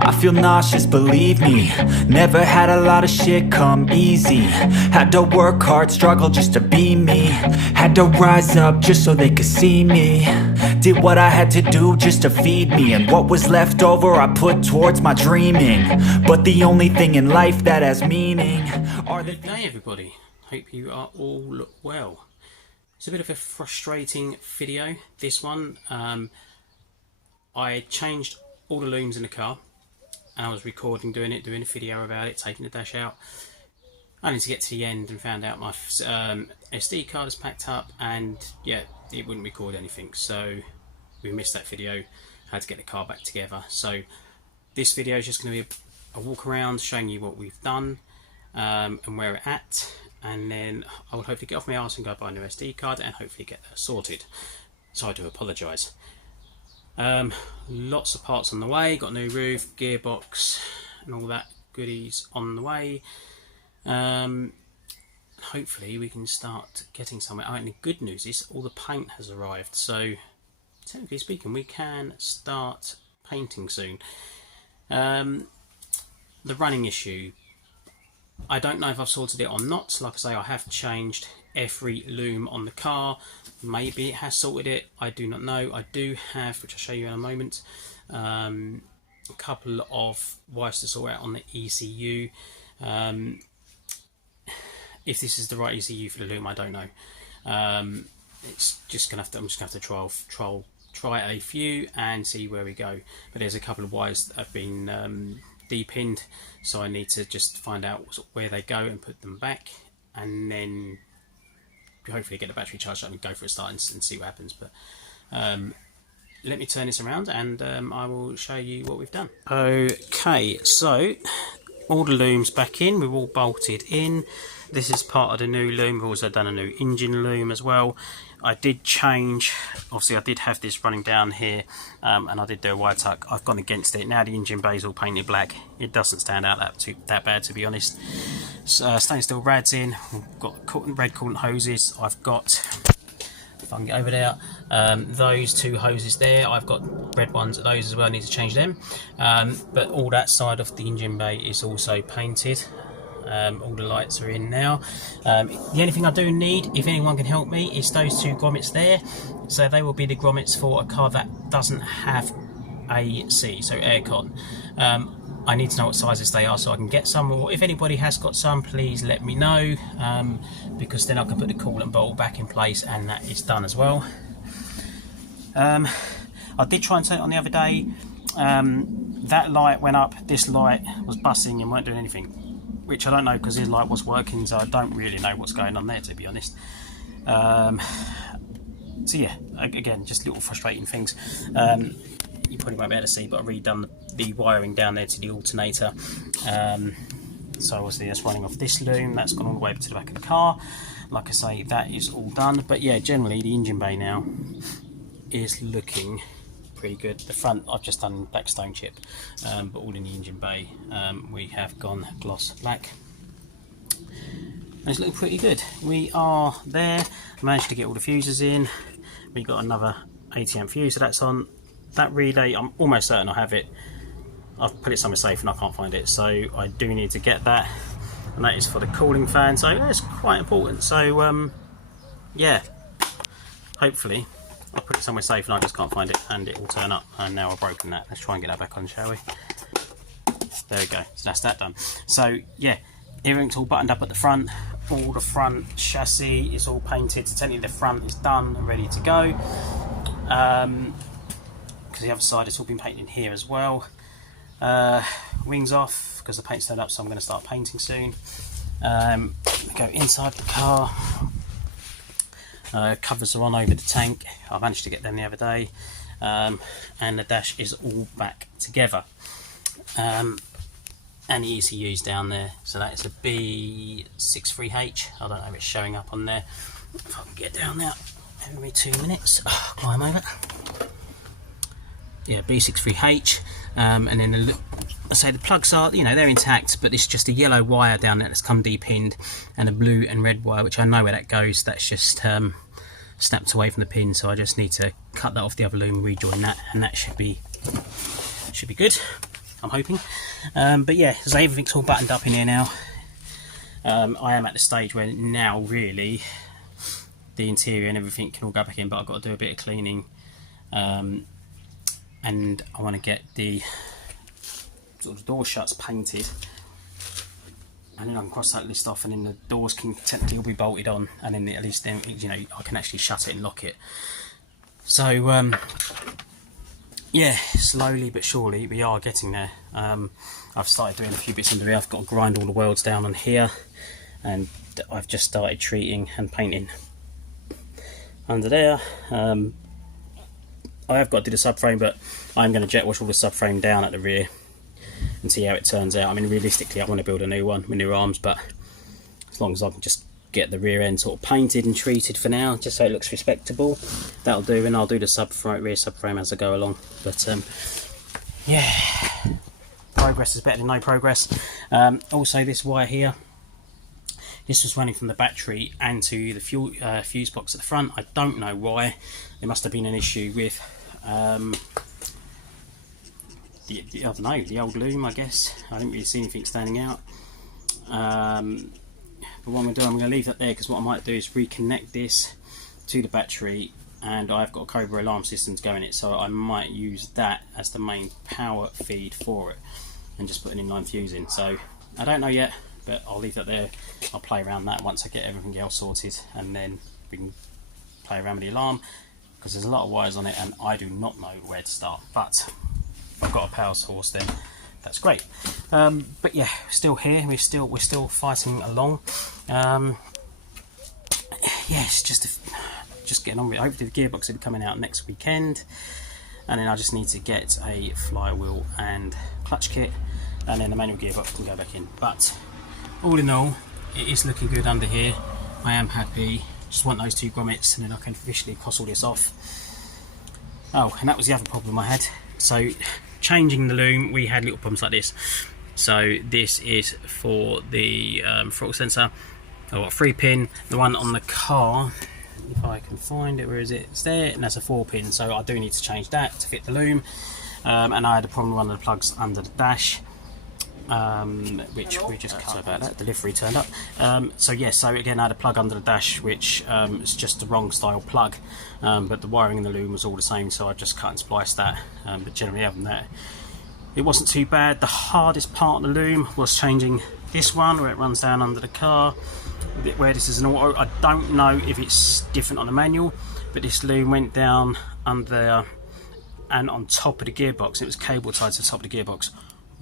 I feel nauseous, believe me. Never had a lot of shit come easy. Had to work hard, struggle just to be me. Had to rise up just so they could see me. Did what I had to do just to feed me. And what was left over I put towards my dreaming. But the only thing in life that has meaning are the... Good day everybody, hope you are all well. It's a bit of a frustrating video, this one. I changed all the looms in the car. I was recording, doing a video about it, taking the dash out. I need to get to the end and found out my SD card is packed up, and yeah, it wouldn't record anything. So we missed that video, had to get the car back together. So this video is just going to be a walk around showing you what we've done and where we're at. And then I will hopefully get off my arse and go buy a new SD card and hopefully get that sorted. So I do apologise. Lots of parts on the way, got a new roof, gearbox and all that goodies on the way. Hopefully we can start getting somewhere. Oh, and the good news is all the paint has arrived, so technically speaking we can start painting soon. The running issue, I don't know if I've sorted it or not. Like I say, I have changed every loom on the car. Maybe it has sorted it, I do not know. I do have, which I'll show you in a moment, a couple of wires to sort out on the ECU. If this is the right ECU for the loom, I don't know. It's just gonna have to, I'm just gonna have to try a few and see where we go. But there's a couple of wires that have been depinned, so I need to just find out where they go and put them back, and then hopefully get the battery charged up and go for a start and see what happens. But let me turn this around and I will show you what we've done. Okay, so all the looms back in, we've all bolted in. This is part of the new loom. We've also done a new engine loom as well. I did change, obviously I did have this running down here, and I did do a wire tuck. I've gone against it. Now the engine bay is all painted black. It doesn't stand out that bad, to be honest. Stainless steel rads in. We've got red coolant hoses. I've got, if I can get over there, those two hoses there. I've got red ones, those as well. I need to change them. But all that side of the engine bay is also painted. All the lights are in now. The only thing I do need, if anyone can help me, is those two grommets there. So they will be the grommets for a car that doesn't have AC, so aircon. I need to know what sizes they are so I can get some, or if anybody has got some, please let me know, because then I can put the coolant bottle back in place, and that is done as well. I did try and turn it on the other day. That light went up, this light was bussing and weren't doing anything, which I don't know, because his light was working, so I don't really know what's going on there, to be honest. So yeah, again, just little frustrating things. You probably won't be able to see, but I've redone the wiring down there to the alternator. So obviously that's running off this loom, that's gone all the way up to the back of the car. Like I say, that is all done. But yeah, generally the engine bay now is looking pretty good. The front I've just done black stone chip, but all in the engine bay we have gone gloss black, and it's looking pretty good. We are there. Managed to get all the fuses in. We got another 80 amp fuse, so that's on. That relay, I'm almost certain I have it. I've put it somewhere safe and I can't find it, so I do need to get that, and that is for the cooling fan, so that's quite important. So yeah, hopefully I put it somewhere safe and I just can't find it, and it will turn up. And now I've broken that. Let's try and get that back on, shall we? There we go. So that's that done. So yeah, everything's all buttoned up at the front. All the front chassis is all painted. So technically the front is done and ready to go. Because the other side has all been painted in here as well. Wings off because the paint's turned up, so I'm going to start painting soon. Go inside the car. Covers are on over the tank. I managed to get them the other day, and the dash is all back together, and the ECU's down there. So that is a B63H. I don't know if it's showing up on there. If I can get down there, give me 2 minutes. Oh, climb over. Yeah, B63H, and then I say the plugs are, you know, they're intact, but it's just a yellow wire down there that's come depinned, and a blue and red wire, which I know where that goes. That's just snapped away from the pin, so I just need to cut that off the other loom, rejoin that, and that should be good. I'm hoping. But yeah, so everything's all buttoned up in here now. I am at the stage where now really the interior and everything can all go back in, but I've got to do a bit of cleaning, and I want to get the sort of door shuts painted, and then I can cross that list off, and then the doors can technically all be bolted on, and then at least then, you know, I can actually shut it and lock it. So yeah, slowly but surely we are getting there. I've started doing a few bits under here. I've got to grind all the welds down on here, and I've just started treating and painting under there. I have got to do the subframe, but I'm going to jet wash all the subframe down at the rear and see how it turns out. I mean, realistically I want to build a new one with new arms, but as long as I can just get the rear end sort of painted and treated for now, just so it looks respectable, that'll do. And I'll do the rear subframe as I go along. But yeah, progress is better than no progress. Also, this wire here, this was running from the battery and to the fuse box at the front. I don't know why. There must have been an issue with I don't know, the old loom, I guess. I didn't really see anything standing out. But what I'm going to do, I'm going to leave that there, because what I might do is reconnect this to the battery, and I've got a Cobra alarm system to go in it, so I might use that as the main power feed for it and just put an inline fuse in. So I don't know yet, but I'll leave that there. I'll play around that once I get everything else sorted, and then we can play around with the alarm, because there's a lot of wires on it and I do not know where to start. But if I've got a power source, then that's great. But yeah, still here. We're still fighting along. Yes, just getting on with it. Hopefully the gearbox will be coming out next weekend, and then I just need to get a flywheel and clutch kit, and then the manual gearbox can go back in. But all in all, it is looking good under here. I am happy. Just want those 2 grommets, and then I can officially cross all this off. Oh, and that was the other problem I had. So changing the loom, we had little problems like this. So this is for the throttle sensor. I've got a 3-pin. The one on the car, if I can find it, where is it? It's there, and that's a 4-pin. So I do need to change that to fit the loom. And I had a problem with one of the plugs under the dash, which we just cut. Sorry about that, delivery turned up. So yeah, so again I had a plug under the dash, which is just the wrong style plug, but the wiring in the loom was all the same, so I just cut and spliced that. But generally, other than that, it wasn't too bad. The hardest part of the loom was changing this one, where it runs down under the car, where this is an auto. I don't know if it's different on the manual, but this loom went down under there and on top of the gearbox. It was cable tied to the top of the gearbox.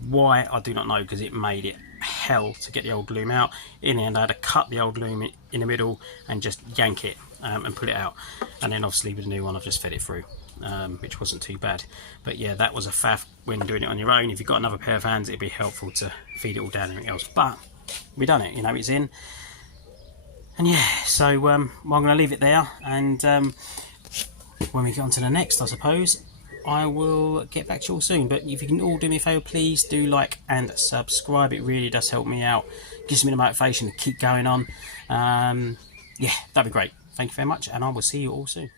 Why, I do not know, because it made it hell to get the old loom out. In the end, I had to cut the old loom in the middle and just yank it and pull it out. And then obviously with the new one, I've just fed it through, which wasn't too bad. But yeah, that was a faff when doing it on your own. If you've got another pair of hands, it'd be helpful to feed it all down and everything else. But we done it, you know, it's in. And yeah, so I'm going to leave it there, and when we get on to the next, I suppose, I will get back to you all soon. But if you can all do me a favour, please do like and subscribe. It really does help me out. Gives me the motivation to keep going on. Yeah, that'd be great. Thank you very much, and I will see you all soon.